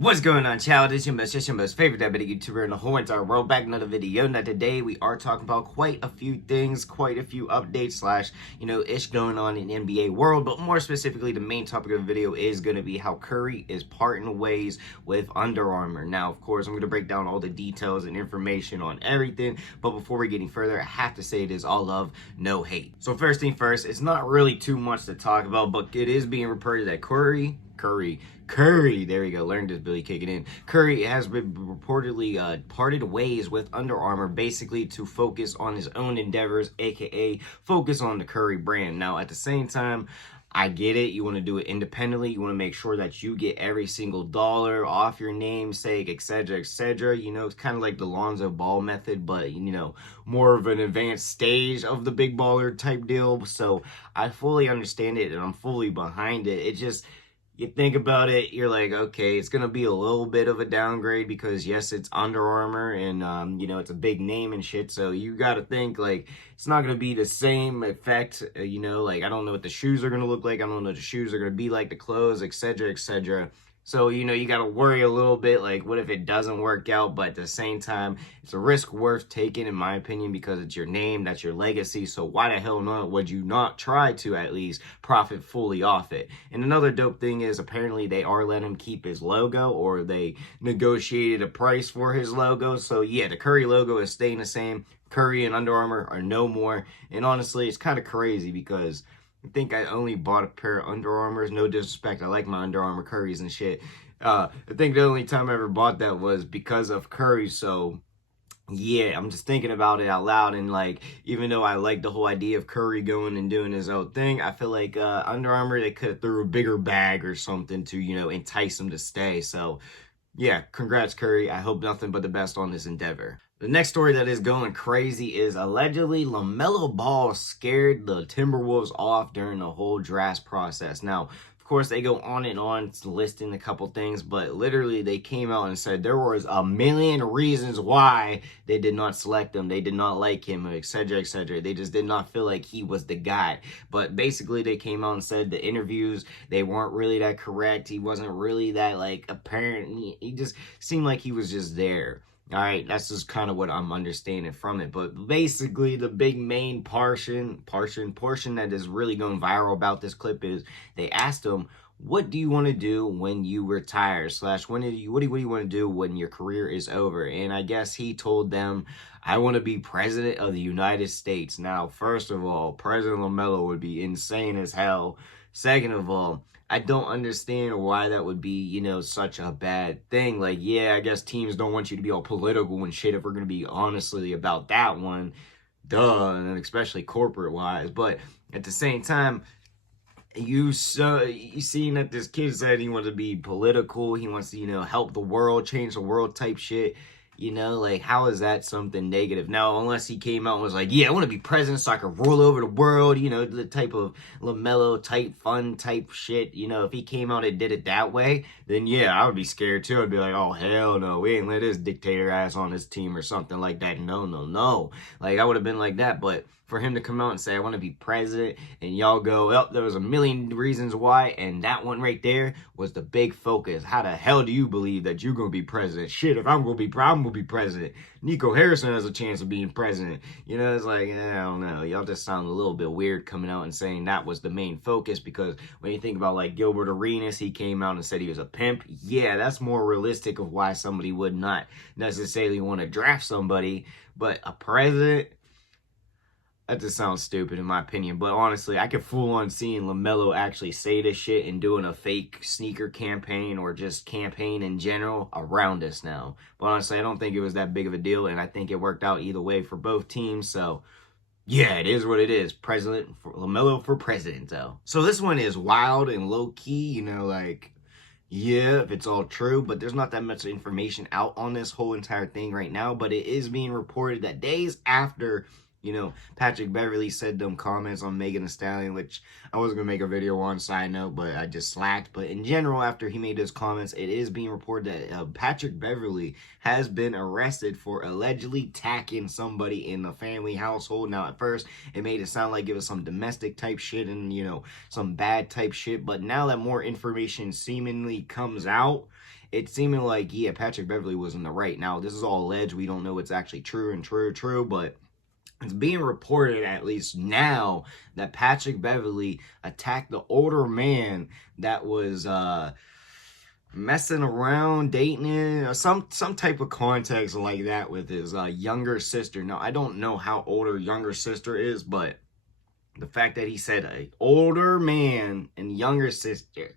What's going on, child? It's your most favorite diabetic YouTuber in the whole entire world. Back another video. Now today we are talking about quite a few things, quite a few updates slash, ish going on in NBA world. But more specifically, the main topic of the video is going to be how Curry is parting ways with Under Armour. Now, of course, I'm going to break down all the details and information on everything. But before we get any further, I have to say it is all love, no hate. So first thing first, it's not really too much to talk about, but it is being reported that Curry, there we go, learned his Billy kicking in. Curry has been reportedly parted ways with Under Armour, basically to focus on his own endeavors, aka focus on the Curry brand. Now, at the same time, I get it. You want to do it independently. You want to make sure that you get every single dollar off your namesake, etc., etc. It's kind of like the Lonzo Ball method, but, more of an advanced stage of the big baller type deal. So I fully understand it, and I'm fully behind it. It just, you think about it, you're like, okay, it's going to be a little bit of a downgrade because, yes, it's Under Armour and, it's a big name and shit. So you got to think, like, it's not going to be the same effect, like, I don't know what the shoes are going to look like. I don't know what the shoes are going to be like, the clothes, etc., etc. So, you got to worry a little bit, like, what if it doesn't work out? But at the same time, it's a risk worth taking, in my opinion, because it's your name, that's your legacy. So why the hell not would you not try to at least profit fully off it? And another dope thing is apparently they are letting him keep his logo, or they negotiated a price for his logo. So yeah, the Curry logo is staying the same. Curry and Under Armour are no more. And honestly, it's kind of crazy because I think I only bought a pair of Under Armours. No disrespect, I like my Under Armour Currys and shit. I think the only time I ever bought that was because of Curry. So yeah, I'm just thinking about it out loud, and like, even though I like the whole idea of Curry going and doing his own thing, I feel like Under Armour, they could have threw a bigger bag or something to, entice him to stay. So yeah, congrats, Curry. I hope nothing but the best on this endeavor. The next story that is going crazy is allegedly LaMelo Ball scared the Timberwolves off during the whole draft process. Now, of course, they go on and on listing a couple things, but literally they came out and said there was a million reasons why they did not select him. They did not like him, etc., etc. They just did not feel like he was the guy. But basically, they came out and said the interviews, they weren't really that correct. He wasn't really that, like, apparent. He just seemed like he was just there. All right, that's just kind of what I'm understanding from it. But basically, the big main portion that is really going viral about this clip is they asked him, what do you want to do when you retire? Slash, what do you want to do when your career is over? And I guess he told them, I want to be president of the United States. Now, first of all, President LaMelo would be insane as hell. Second of all, I don't understand why that would be, such a bad thing. Like, yeah, I guess teams don't want you to be all political and shit if we're going to be honestly about that one. Duh, and especially corporate-wise. But at the same time, you seen that this kid said he wants to be political. He wants to, help the world, change the world type shit. Like, how is that something negative? Now, unless he came out and was like, yeah, I want to be president so I can rule over the world, the type of LaMelo type, fun type shit. If he came out and did it that way, then yeah, I would be scared too. I'd be like, oh, hell no, we ain't let this dictator ass on this team or something like that. No, no, no. Like, I would have been like that, but for him to come out and say, I want to be president, and y'all go, oh, there was a million reasons why, and that one right there was the big focus. How the hell do you believe that you're going to be president? Shit, if I'm going to be president. Nico Harrison has a chance of being president. It's like, I don't know. Y'all just sound a little bit weird coming out and saying that was the main focus, because when you think about, like, Gilbert Arenas, he came out and said he was a pimp. Yeah, that's more realistic of why somebody would not necessarily want to draft somebody, but a president, that just sounds stupid in my opinion. But honestly, I could fool on seeing LaMelo actually say this shit and doing a fake sneaker campaign or just campaign in general around us now. But honestly, I don't think it was that big of a deal, and I think it worked out either way for both teams. So yeah, it is what it is. LaMelo for president, though. So this one is wild and low-key, like, yeah, if it's all true, but there's not that much information out on this whole entire thing right now. But it is being reported that days after, Patrick Beverley said them comments on Megan Thee Stallion, which I was going to make a video on, side note, but I just slacked. But in general, after he made those comments, it is being reported that Patrick Beverley has been arrested for allegedly attacking somebody in the family household. Now, at first, it made it sound like it was some domestic type shit and, some bad type shit. But now that more information seemingly comes out, it's seeming like, yeah, Patrick Beverley was in the right. Now, this is all alleged. We don't know what's actually true, but it's being reported, at least now, that Patrick Beverley attacked the older man that was messing around, dating, or some type of context like that with his younger sister. Now, I don't know how old her younger sister is, but the fact that he said a older man and younger sister.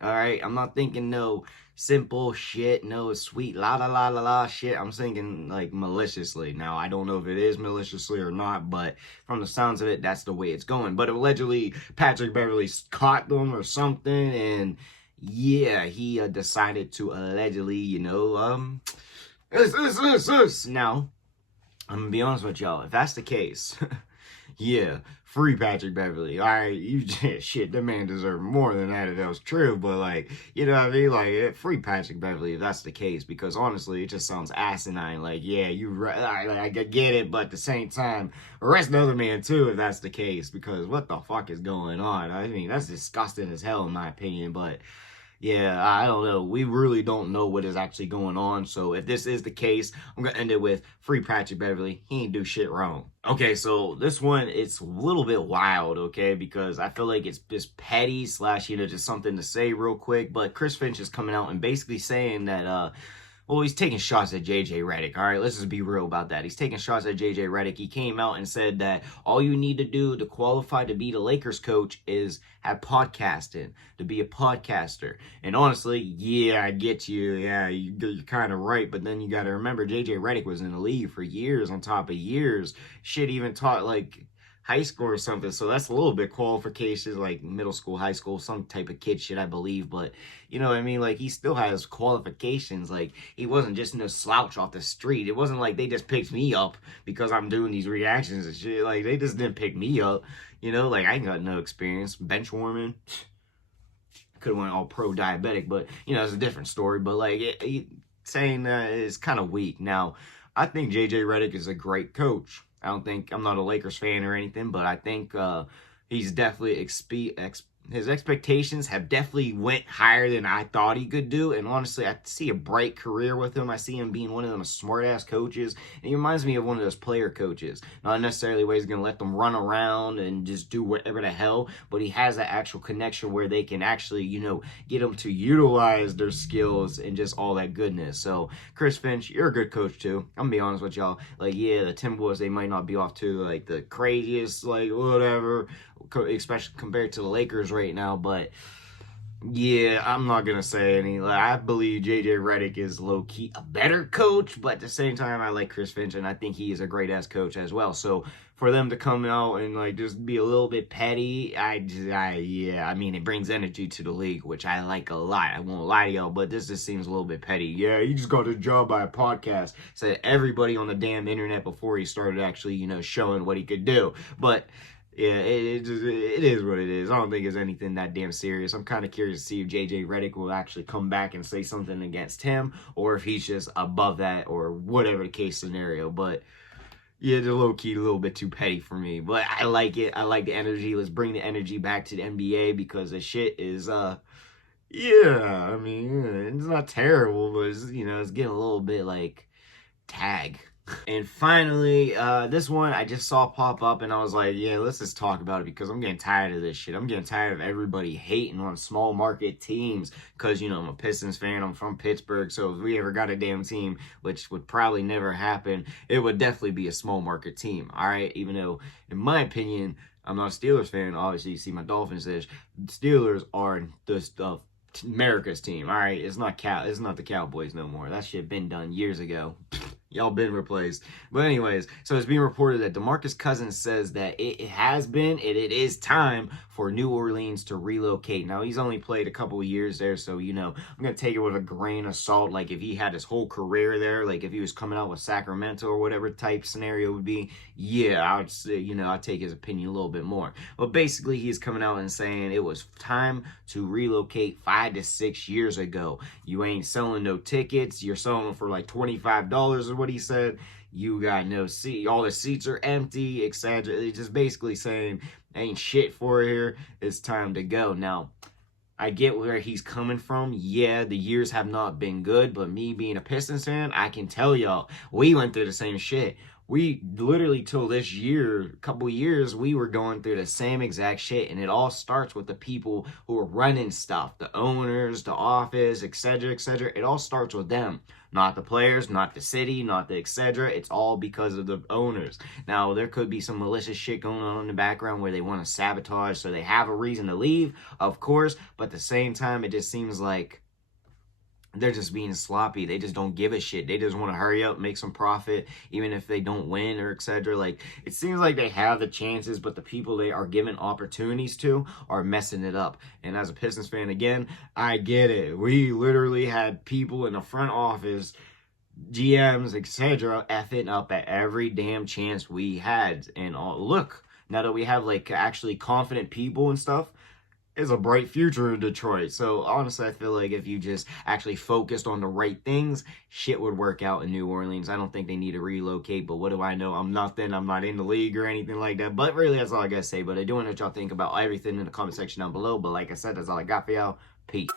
All right, I'm not thinking no simple shit, no sweet la la la la la shit. I'm thinking like maliciously. Now, I don't know if it is maliciously or not, but from the sounds of it, that's the way it's going. But allegedly, Patrick Beverley caught them or something, and yeah, he decided to allegedly, Now, I'm gonna be honest with y'all. If that's the case, yeah, free Patrick Beverley. All right, you shit, the man deserved more than that if that was true. But like, you know what I mean? Like, free Patrick Beverley if that's the case. Because honestly, it just sounds asinine. Like, yeah, I get it, but at the same time, arrest the other man too if that's the case. Because what the fuck is going on? I mean, that's disgusting as hell in my opinion. But yeah, I don't know. We really don't know what is actually going on. So if this is the case, I'm going to end it with free Patrick Beverley. He ain't do shit wrong. Okay, so this one, it's a little bit wild, okay? Because I feel like it's just petty / just something to say real quick. But Chris Finch is coming out and basically saying that, well, he's taking shots at JJ Redick. All right, let's just be real about that. He's taking shots at JJ Redick. He came out and said that all you need to do to qualify to be the Lakers coach is have podcasting, to be a podcaster. And honestly, yeah, I get you. Yeah, you're kind of right. But then you got to remember, JJ Redick was in the league for years on top of years. Shit, even taught like high school or something, so that's a little bit qualifications, like middle school, high school, some type of kid shit, I believe. But you know what I mean, like he still has qualifications. Like he wasn't just no slouch off the street. It wasn't like they just picked me up because I'm doing these reactions and shit. Like they just didn't pick me up, like I ain't got no experience bench warming. Could have went all pro diabetic, but it's a different story. But like saying that is kind of weak. Now I think JJ Redick is a great coach. I'm not a Lakers fan or anything, but I think he's definitely his expectations have definitely went higher than I thought he could do. And honestly, I see a bright career with him. I see him being one of them smart-ass coaches. And he reminds me of one of those player coaches. Not necessarily where he's going to let them run around and just do whatever the hell, but he has that actual connection where they can actually, get them to utilize their skills and just all that goodness. So, Chris Finch, you're a good coach too. I'm going to be honest with y'all. Like, yeah, the Timberwolves, they might not be off to, like, the craziest, like, whatever, especially compared to the Lakers right now, but yeah, I'm not gonna say any. Like, I believe JJ Redick is low-key a better coach, but at the same time, I like Chris Finch, and I think he is a great-ass coach as well. So for them to come out and like just be a little bit petty, I mean, it brings energy to the league, which I like a lot. I won't lie to y'all, but this just seems a little bit petty. Yeah, he just got his job by a podcast. Said everybody on the damn internet before he started actually, showing what he could do, but. Yeah, it is what it is. I don't think it's anything that damn serious. I'm kind of curious to see if JJ Redick will actually come back and say something against him, or if he's just above that, or whatever the case scenario. But yeah, they're low-key a little bit too petty for me. But I like it. I like the energy. Let's bring the energy back to the NBA because the shit is, yeah, I mean, it's not terrible, but it's, it's getting a little bit like tag. And finally, this one I just saw pop up and I was like, yeah, let's just talk about it because I'm getting tired of this shit. I'm getting tired of everybody hating on small market teams because, I'm a Pistons fan. I'm from Pittsburgh. So if we ever got a damn team, which would probably never happen, it would definitely be a small market team. All right. Even though, in my opinion, I'm not a Steelers fan. Obviously, you see my Dolphins there. Steelers are the stuff. America's team. All right. It's not the Cowboys no more. That shit been done years ago. Y'all been replaced. But anyways, so it's being reported that DeMarcus Cousins says that it is time for New Orleans to relocate. Now, he's only played a couple of years there, so, I'm going to take it with a grain of salt. Like, if he had his whole career there, like, if he was coming out with Sacramento or whatever type scenario would be, yeah, I would say, I'd take his opinion a little bit more. But basically, he's coming out and saying it was time to relocate 5 to 6 years ago. You ain't selling no tickets. You're selling them for, like, $25 is what he said. You got no seat. All the seats are empty, etc. Just basically saying ain't shit for here. It's time to go. Now, I get where he's coming from. Yeah, the years have not been good, but me being a Pistons fan, I can tell y'all, we went through the same shit. We literally, till this year, couple years, we were going through the same exact shit, and it all starts with the people who are running stuff, the owners, the office, etc., etc. It all starts with them, not the players, not the city, not the etc. It's all because of the owners. Now, there could be some malicious shit going on in the background where they want to sabotage, so they have a reason to leave, of course, but at the same time, it just seems like they're just being sloppy. They just don't give a shit. They just want to hurry up, make some profit, even if they don't win or etc. Like, it seems like they have the chances, but the people they are given opportunities to are messing it up. And as a Pistons fan, again, I get it. We literally had people in the front office, GMs, etc., effing up at every damn chance we had. And look, now that we have like actually confident people and stuff, is a bright future in Detroit. So honestly, I feel like if you just actually focused on the right things, shit would work out in New Orleans. I don't think they need to relocate, but what do I know? I'm nothing. I'm not in the league or anything like that. But really, that's all I gotta say. But I do want to know what y'all think about everything in the comment section down below. But like I said, that's all I got for y'all. Peace.